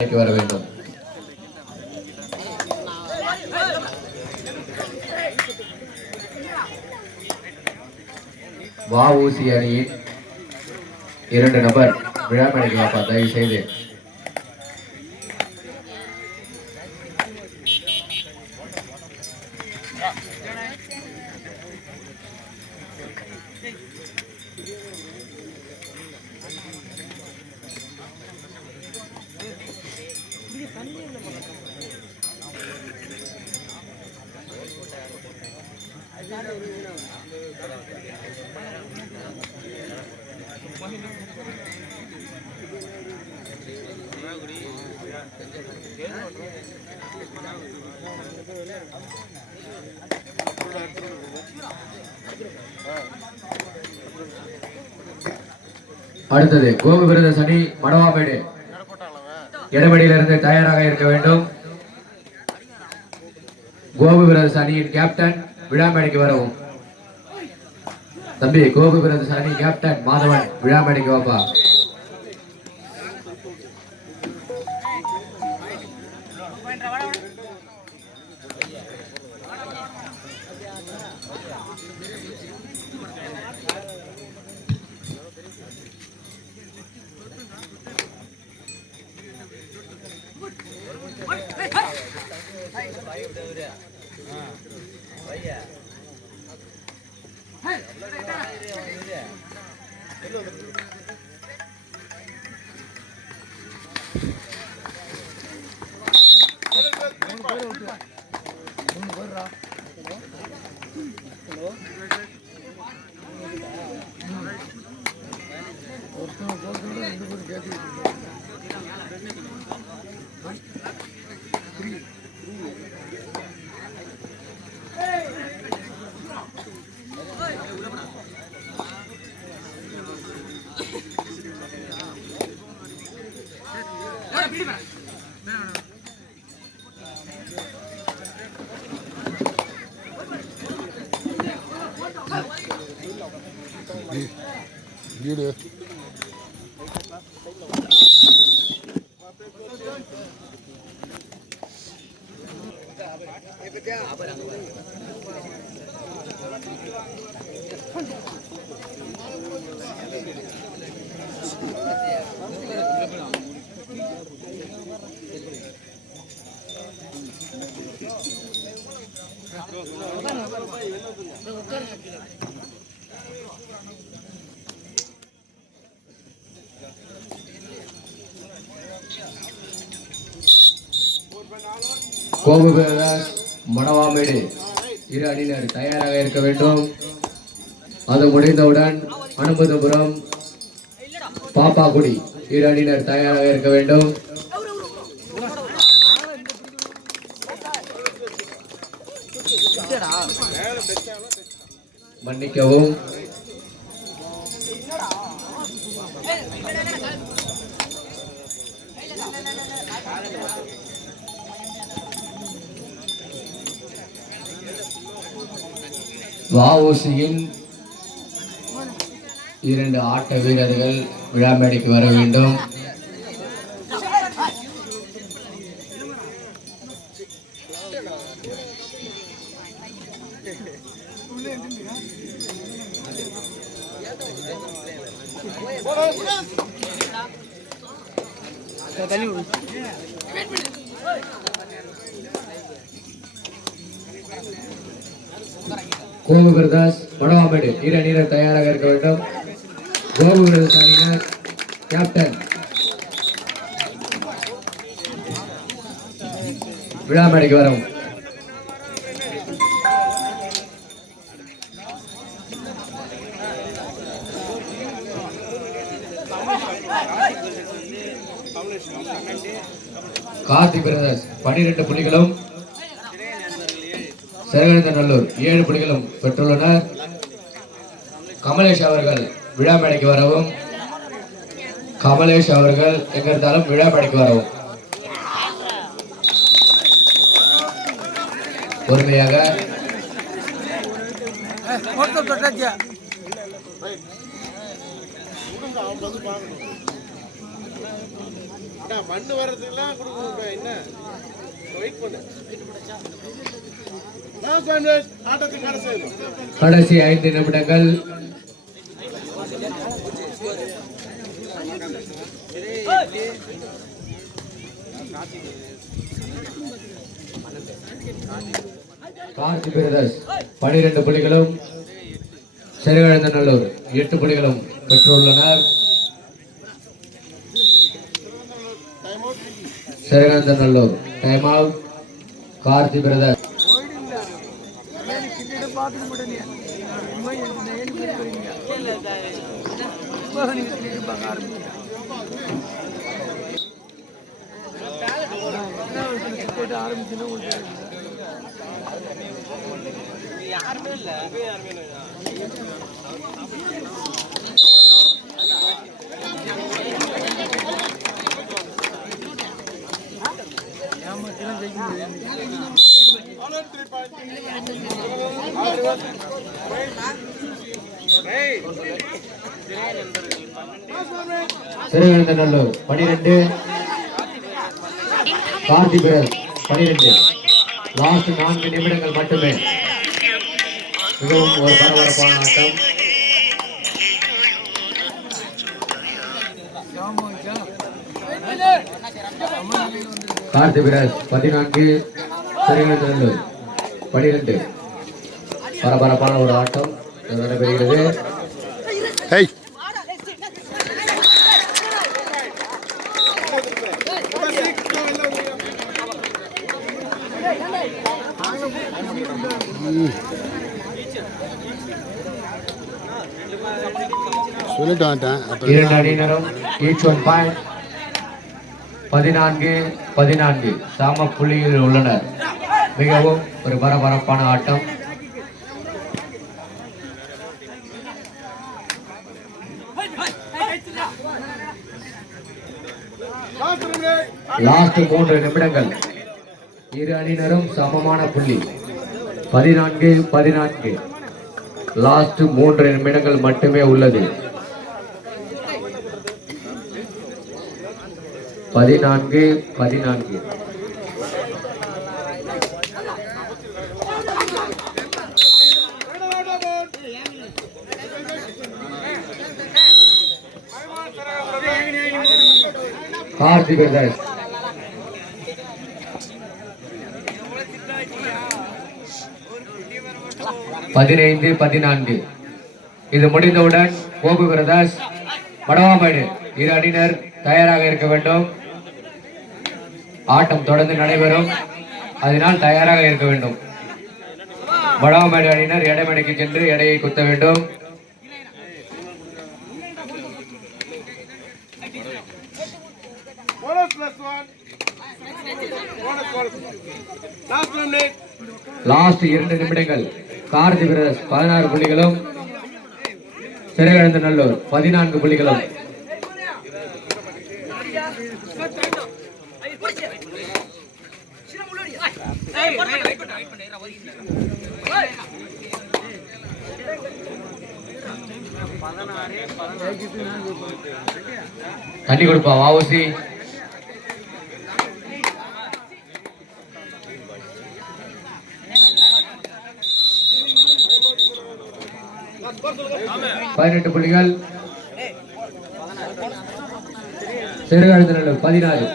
நிலைக்கு வர வேண்டும். வஉசி அணியின் இரண்டு நபர் விழாமணிக்கு வாப்பா தயவு செய்து. அடுத்தது கோபு விருத சனி மடவாமேடு இடபடியிலிருந்து தயாராக இருக்க வேண்டும். கோபு பிரதர்ஸ் அணியின் கேப்டன் விழாமேடைக்கு வரவும். தம்பி கோபு பிரதர்ஸ் அணி கேப்டன் மாதவன் விழாமேடைக்கு வாப்பா. Three. கோபு பிரதர்ஸ் மணவாமேடு இரு அணியினர் தயாராக இருக்க வேண்டும். அது முடிந்தவுடன் அனுமதபுரம் பாப்பாக்குடி. இரு அணியினர் தயாராக இருக்க வேண்டும். மன்னிக்கவும். வஉசியின் இரண்டு ஆட்ட வீரர்கள் விழாமேடைக்கு வர வேண்டும். கோபு பிரதாஸ் வடவாமேடு நீர தயாராக இருக்க வேண்டும். கோபு பிரதாஸ் அணியினர் கேப்டன் விழாமேடைக்கு வரவும் கார்த்தி பிரதர்ஸ் பனிரெண்டு புள்ளிகளும் நல்லூர் ஏழு புள்ளிகளும் பெற்றுள்ளனர். கமலேஷ் அவர்கள் விழா மேடைக்கு வரவும் கமலேஷ் அவர்கள் எங்க இருந்தாலும் விழா மேடைக்கு வரவும். பொறுமையாக. மண்ணு வர்றதுக்கெல்லாம் கொடுக்கணும் என்ன? வெயிட் பண்ணு. ஆட்டத்துக்கு கடை கடைசி ஐந்து நிமிடங்கள். கார்த்தி பிரதர்ஸ் பனிரெண்டு புள்ளிகளும் சிறுகழுந்தநல்லூர் எட்டு புள்ளிகளும் பெற்றுள்ளனர். Sirukalunthanallur time out Karthi brothers Sirukalunthanallur பனிரெண்டு. கார்த்தி பனிரெண்டு. லாஸ்ட் நான்கு நிமிடங்கள் மட்டுமே. மிகவும் ஒரு பரபரப்பான ஆட்டம். கார்த்தி பிரதர்ஸ் பதினான்கு சிறுகழுந்தநல்லூர் பனிரெண்டு. பரபரப்பான ஒரு ஆட்டம். நடைபெறுகிறது. ஹேய் சொல்லிட்டு வந்துட்டேன். இரண்டு அணியினரும் ஈச் ஒன் பாயிண்ட். பதினான்கு பதினான்கு. சம புள்ளியில் உள்ளனர். மிகவும் ஒரு பரபரப்பான ஆட்டம். லாஸ்ட் மூன்று நிமிடங்கள். இரு அணியினரும் சமமான புள்ளி. பதினான்கு பதினான்கு. லாஸ்ட் மூன்று நிமிடங்கள் மட்டுமே உள்ளது. பதினான்கு பதினான்கு. கார்த்திக் பிரதர்ஸ் பதினைந்து பதினான்கு. இது முடிந்தவுடன் கோபு பிரதாஸ் வடவாமேடு. இரு அணியினர் தயாராக இருக்க வேண்டும். ஆட்டம் தொடர்ந்து நடைபெறும். அதனால் தயாராக இருக்க வேண்டும். வடவமேடு அணியினர் எடைமடைக்கு சென்று எடையை குத்த வேண்டும். லாஸ்ட் இரண்டு நிமிடங்கள். கார்த்தி பிரதர்ஸ் பதினாறு புள்ளிகளும் சிறையிழந்த நல்லூர் பதினான்கு புள்ளிகளும். தண்ணி கொடுப்பா வாவுசி பதினெட்டு புள்ளிகள். சிறுகழுந்தநல்லூர் பதினாறு.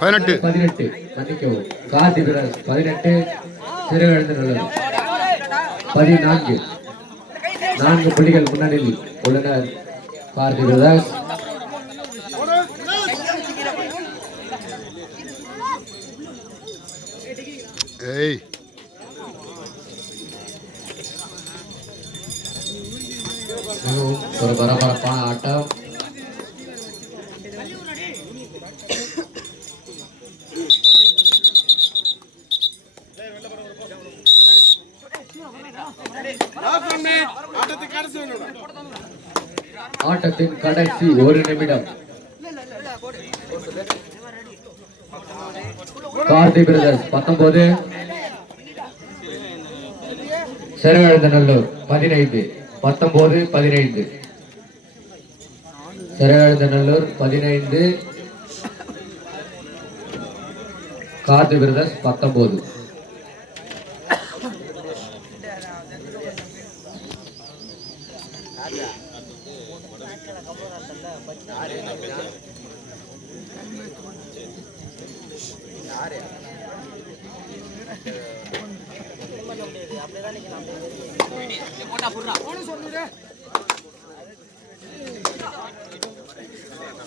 பதினெட்டு. பதினெட்டு. மன்னிக்கவும் பதினெட்டு. சிறுகழுந்தநல்லூர் பதினான்கு. நான்கு புள்ளிகள் முன்னணியில் உள்ளனர் கார்த்தி பிரதர்ஸ் ஏய். மிகவும் ஒரு பரபரப்பான ஆட்டம். ஆட்டத்தின் கடைசி ஒரு நிமிடம். கார்த்தி பிரதர்ஸ் பத்தொன்பது. சிறகழுந்தநல்லூர் பதினைந்து. பத்தொன்பது பதினைந்து. சிறையாழ்ந்தநல்லூர் பதினைந்து. கார்த்தி பிரதர்ஸ் பத்தொன்பது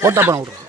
போட்டா போன விட்ரு